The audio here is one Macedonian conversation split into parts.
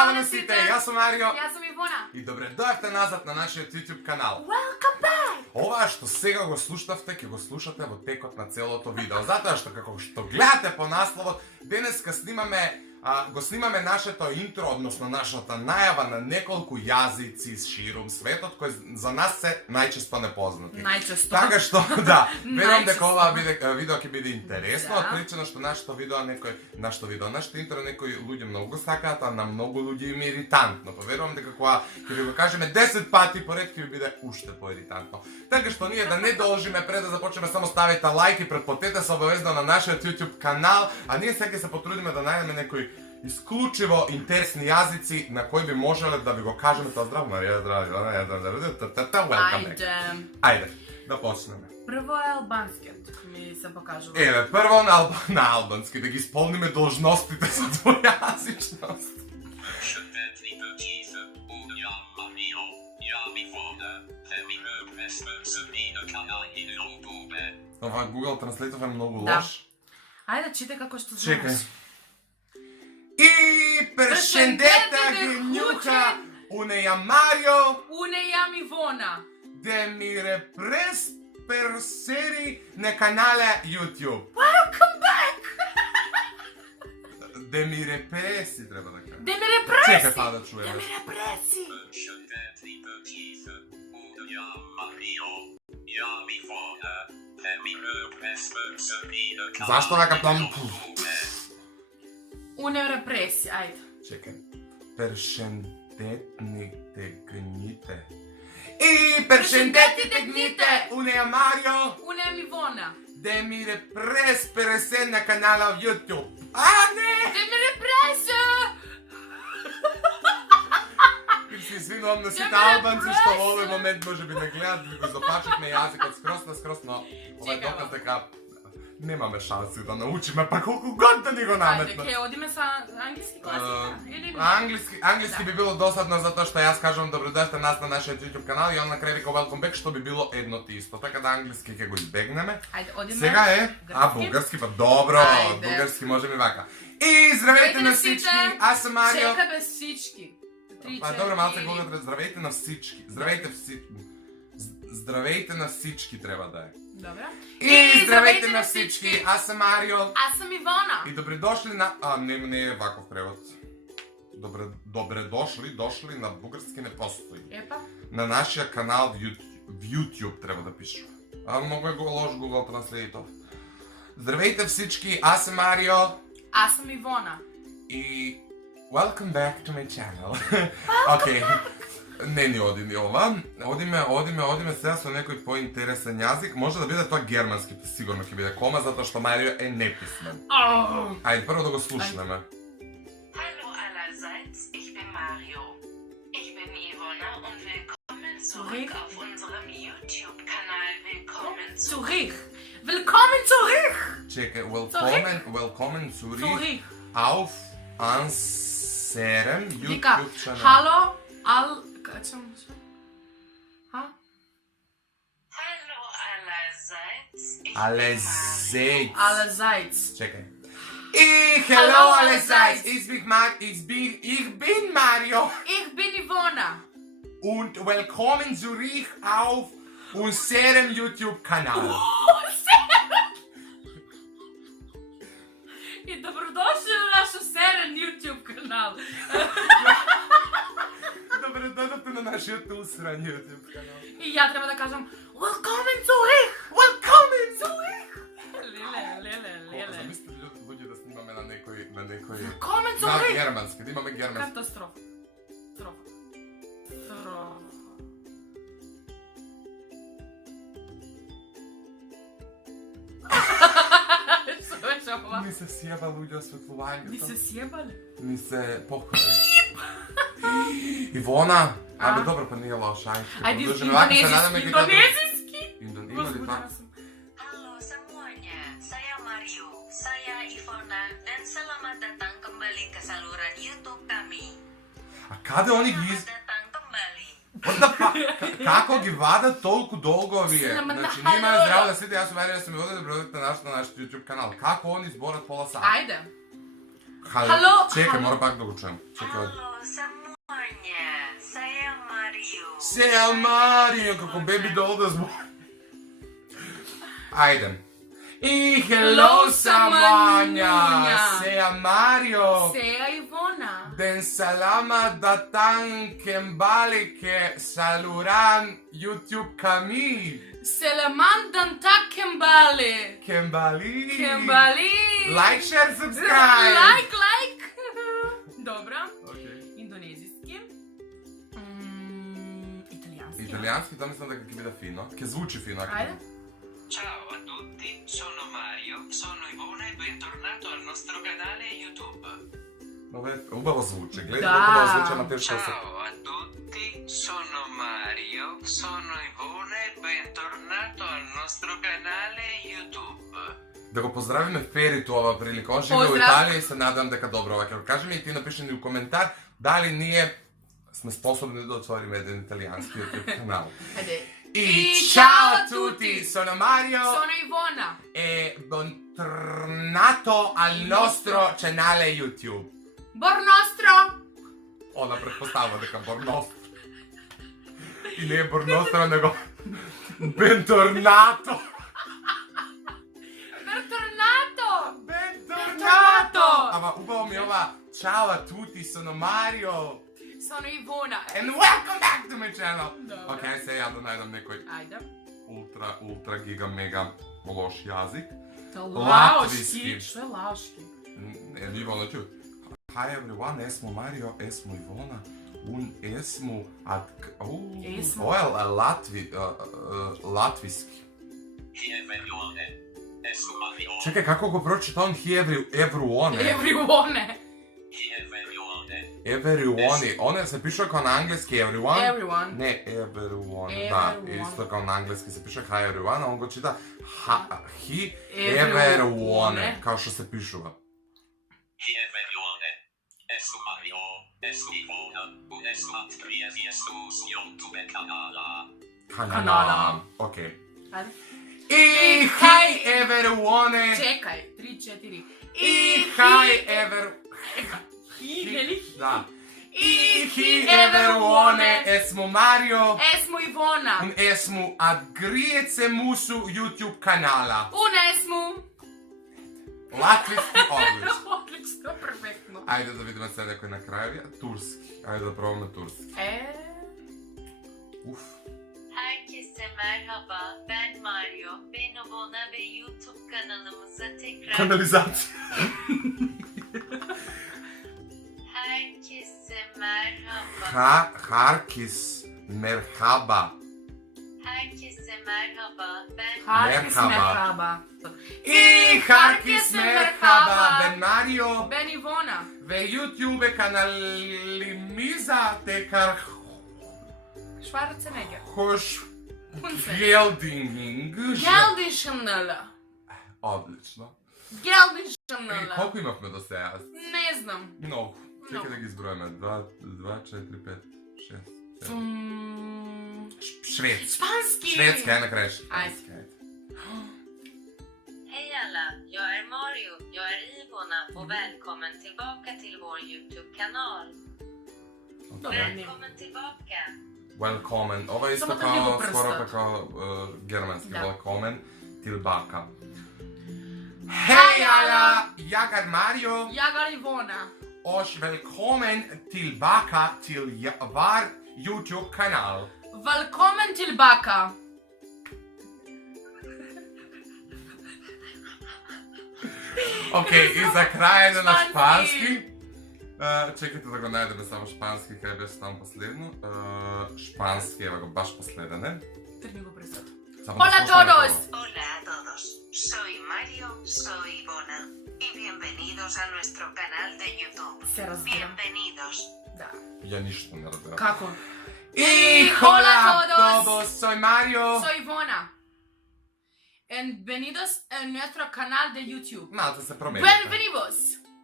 Zdravo na site, ja sam Mario. Ja sam Ivona. I dobrodošli nazad na naš YouTube канал. Welcome back! Ова што сега го слушавте, ќе го слушате во текот на целото видео. Затоа што како што гледате по насловот, денеска го снимаме нашето интро, односно нашата најава на неколку јазици ширум светот, кои за нас се најчесто непознати. Најчесто. Така што, да, верувам дека Најчесто. ова видео ќе биде интересно, Да. причина што нашето интро некои луѓе многу сакаат, а на многу луѓе им е иритантно. Поверувам дека кога ќе ви го кажеме 10 пати поред ќе ви биде уште поиритантно. Така што ние да не должиме пред да започнеме, само ставите лайк и претплатете се обавезно на нашиот YouTube канал, а ние сега ќе се потрудиме да најдеме некои исклучиво интересни јазици на кои би можеле да ви го кажеме. Тоа здраво, Марија, welcome back. Ајде, да почнеме. Прво е албанскиот, ми се покажува. Еве, прво на албански, да ги исполниме должностите за двојазичност. Ова Google Translate е многу лош. Ајде, читай како што Чекај. знаеш. И першендета ги нюха унеја Марио Уне јам Ивона. де ми репрес персери на канале YouTube. Welcome back! Де ми репреси треба да кажа. Де ме репреси! Чекај па да Де чуеме. ме репреси! Зашто вака план? Уне репреси, ајде. Чекај. Першендетните гните. И першендетите гните унеја Марио Уне јам Ивона. де ми репрес пересен на канала в YouTube. А, не! Де ме репреси! И се извинувам на сите Де ме албанци што во овој репресија! момент може би не гледат, ви го запачуваме јазикот скрос, но ова е Чекај, доказ бе. дека немаме шанси да научиме, па колку год да ни го Ајде, наметнат. ке одиме са англиски класика? Или не? Англиски Да. би било досадно затоа што јас кажувам добродоште нас на нашиот YouTube канал и он на крај вика welcome back, што би било едно ти исто. Така да англиски ќе го избегнеме. Ајде, одиме. Сега е, Грчки? бугарски, па добро, Ајде. бугарски можеме и вака. И здравејте на всички, аз сум Марио. Чека без всички. Па добро, малце гугате, здравејте на всички. Здравејте на всички треба да е. Добре. И здравејте на всички, аз сум Марио. Аз съм Ивона. И добредошли на... не е ваков превод. Дошли на бугарски не постои. Епа. На нашия канал в YouTube трябва да пише. Много е лош Google Translate. Здравейте всички, аз съм Марио. Аз съм Ивона. И... Welcome back to my channel. Окей. Не ни оди ни ова. Одиме сега со некој поинтересен јазик. Може да биде тоа германски, сигурно ќе биде кома, затоа што Марио е неписмен. Ајде, прво да го слушнеме. Hallo allerseits, ich bin Mario. Ich bin Ivona und willkommen zurück auf unserem YouTube-Kanal. Willkommen zurück. Zurich. Willkommen zurück. Чекај, welcome Zurich Zurich. auf unserem Вика, YouTube channel. halo, Ha? Hallo allerseits, ich Allerseits. Allerseits. Čekaj. Hello Hallo allerseits. allerseits. Ich bin Mario. Ich bin Ivona. Und willkommen Zurich auf unserem YouTube-Kanal. И добродошли на наш серен YouTube канал. Добре дойдете на нашиот усран YouTube-канал. И ја треба да кажам Welcome Zurich. Welcome Zurich. Леле. Замислите луѓе да снимаме на некој... Welcome На Zurich. германски, да имаме германски. Катастрофа. Што беше ова? Ми се сјеба луѓе осветлувањето. Ви се сјебале? Ми се покои. Ивона! Абе, добро, па nije loš, ajde. Ајде, Продолжиме вака, се надаме дека... индонезиски. Има ли Возбудена така? сум. Halo semuanya, saya Mario, saya Ivona dan selamat datang kembali ke saluran YouTube kami. А каде они ги Selamat datang kembali. What the fuck? Како ги вадат толку долго овие? Ама Значи, на ние имаме хало. здраво да сите, јас сум Марио, да се ми води да продадете на нашиот YouTube канал. Како они зборат пола сат? Ајде. Halo? Čekaj, Halo? moram pak da učem. Čekaj. Halo semuanya, saya Mario. Sea Mario, kako baby doll da zbog. Ajde. I hello Samanja, Sea Mario. Sea Ivona. Den salama datan kembalike saluran YouTube kami. Selamat datang kembali. Kembali. Kembali. Like, share, subscribe. Like. Dobro. Okay. Indonezijski. Italijanski. Italijanski, to mislim da ga bude fino. Che zvuči fino. Ajde. Ciao a tutti, sono Mario, sono Ivona e bentornato al nostro canale YouTube. Ubavo zvuči, gledaj Da. kako da zvuče na te što se... Ciao a tutti, sono Mario, sono Ivona e bentornato al nostro canale YouTube. Da ga pozdravim je Feritu ova prilika. On živi u Pozdrav. Italiji i se nadam da ga dobro ovak. Kaži mi i ti napiši mi u komentar da li nije smo sposobni da otvorimo jedan italijanski YouTube kanal. Ajde. I ciao a tutti, sono Mario Sono Ivona. e bentornato al nostro canale YouTube. Bor nostro. Ona pretpostavlja da je Bor Nostro. I nije Bor Nostro, nego bentornato. Bentornato. Bentornato! Ma ubavo mi ova ciao a tutti, sono Mario. Sono Ivona. And welcome back to my channel! Dobro. Ok, sad ja da najdem nekoj Ajde. ultra giga mega loš jazik. Laoški. Što je laoški? Ivona ću. Hi everyone, esmo Mario, esmo Ivona. Un esmu ad... Esmo. Ovo je latvijski. Čekaj, kako go pročita on everyone? Everyone. Everyone. One se piše kao na engleski everyone. Everyone. Ne, everyone. Da, Everyone. isto kao na engleski se piše hi everyone, a on go čita he Everyone. everyone, kao što se pišuva. Kanala. Ok. Ajde. I hi everyone. Čekaj. 3, 4. I hi ever... Ili Da. I hi everyone. Esmo Mario. Esmo Ivona. Un esmu ad griece musu YouTube kanala. Un esmu. Latvijski odlično. Odlično, perfektno. Ajde da vidimo sad neko je na kraju. Turski. Ajde da probamo turski. Uf. Herkese merhaba, ben Mario. Ben Ivona ve YouTube kanalımıza tekrar... Kanalizacija. Herkese merhaba. Harkis merhaba. Herkese merhaba, ben... Harkis Merhaba. merhaba. I Harkis merhaba. Ben Mario. Ben Ivona. Ve YouTube kanalimiza tekar Schwarzenegger. hoš Kunce. geldinging. Geldišenala. Odlično. I Geldišenala. koliko imamo do sada? Ne znam. Mnogo. Čekaj Mnogo. da ga izbrojimo. 2, 4, 5, 6, 7. Švedska. Španski. Švedska je na kraju. Ajde. Švedska, ajde. Hej alla, jag är Mario, jag är Ivona och välkommen tillbaka till vår YouTube-kanal. Välkommen tillbaka. Welcome. Ovo je isto Samo da kao, ljubo prsta. skoro kao germanski. Da. Welcome tillbaka. Hej alla, jag är Mario. Jag är Ivona. Och välkommen tillbaka till vår YouTube-kanal. Välkommen tillbaka. Ok, i za kraj ide na Španski. španski. Čekajte da ga najdeme samo španski, kaj je tam poslednjo. Španski, evo ga, baš posledane. Trni go prstati. Samo Hola da slušamo todos. nekoga. Hola a todos, soy Mario, soy Ivona y bienvenidos a nuestro canal de YouTube. Se razbiram. Bienvenidos. Da. Ja ništa ne razumijem. Kako? I hola todos, soy Mario. Soy Ivona. Bienvenidos a nuestro canal de YouTube. Malta se promijenite. Bienvenidos.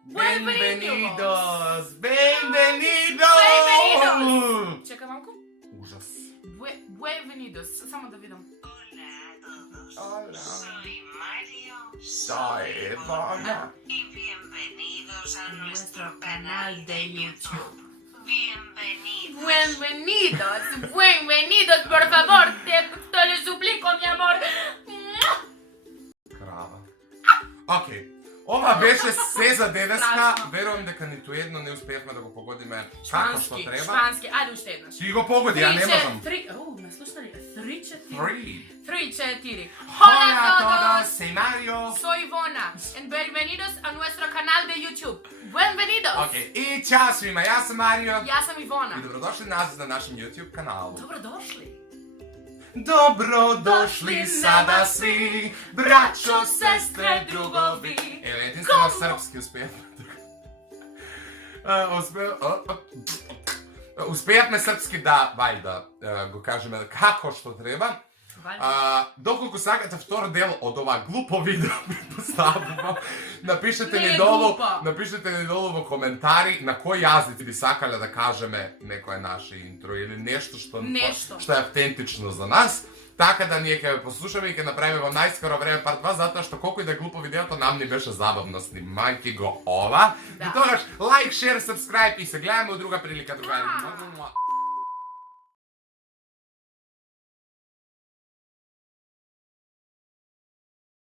Bienvenidos. Bienvenidos. Bienvenidos. Čekaj, mamko. Užas. Bienvenidos. Samo da vidim. Hola a todos. Hola. Soy Mario. Soy Ivona. Y bienvenidos a nuestro canal de YouTube. Bienvenidos. Bienvenidos, por favor, te lo suplico, mi amor. Krava. Ok, ova беше се за денеска, Страшно. верувам дека ниту едно не успеевме да го погодиме како што треба. Шпански, ајде уште еднаш. Ти го погоди, ја не можам. Ме слушате ли? 3-4. 3. 3-4. Hola a todos, soy Mario. Soy Ivona, and bienvenidos a nuestro canal de YouTube. Bienvenidos! Ok, i ćao svima, ja sam Mario. Ja sam Ivona. I dobrodošli nazad na našem YouTube kanalu. Dobrodošli. Dobrodošli sada svi, braćo, sestre, drugovi. Evo, jedinstveno srpski uspijevme srpski da, valjda, go kažeme kako što treba. Доколку сакате втор дел од ова глупо видео, предпоставувам, напишете ни долу во коментари на кој јазик би сакале да кажеме некое наше интро или нешто што е автентично за нас, така да ние ќе послушаме и ќе направиме во најскоро време парт 2, затоа што колку и да е глупо видеото, нам ни беше забавно, снимајќи го ова. До тогаш, лайк, шер, сабскрајб и се гледаме у друга прилика, другари.